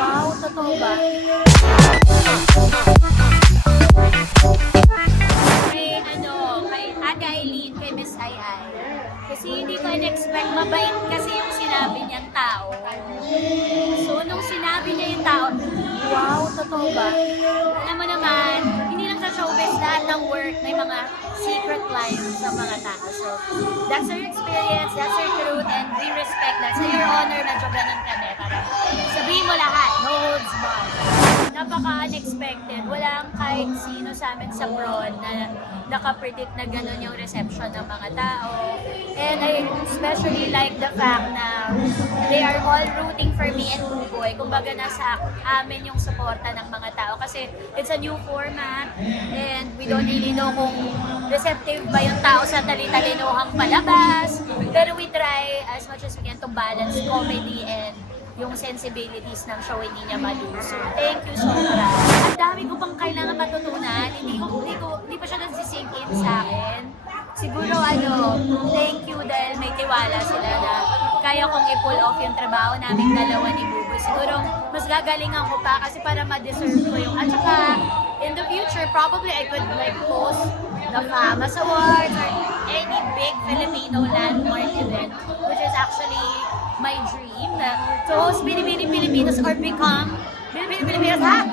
Wow, totoo ba? Kay Ate Aileen, kay Miss Ai Ai. Kasi hindi ko in-expect, mabait kasi yung sinabi niyang tao. So, nung sinabi niya yung tao, wow, totoo ba? Alam mo naman, hindi lang sa showbiz, lahat ng work, may mga secret lives sa mga tao. So, that's our experience, that's our truth, and we respect that. So, your honor, medyo ganun kami. Parang sabihin mo lahat, no holds barred. Napaka-unexpected. Walang kahit sino sa amin sa Bron na nakapredict na gano'n yung reception ng mga tao. And I especially like the fact na they are all rooting for me and Buboy. Kumbaga nasa amin yung suporta ng mga tao kasi it's a new format and we don't really know kung receptive ba yung tao sa tali-talinohang palabas. Pero we try as much as we can to balance comedy and yung sensibilities ng show, hindi niya malose. So, thank you so much. Ang dami ko pang kailangan matutunan. Hindi pa siya nagsisink in sa akin. Siguro thank you dahil may tiwala sila na kaya kong i-pull off yung trabaho namin dalawa ni Buboy. Siguro mas gagalingan ko pa kasi para ma-deserve ko yung. At saka, in the future, probably I could host the FAMAS Awards or any big Filipino landmark event, which is actually my dream to host Binibining Pilipinas or become Binibining Pilipinas, ha?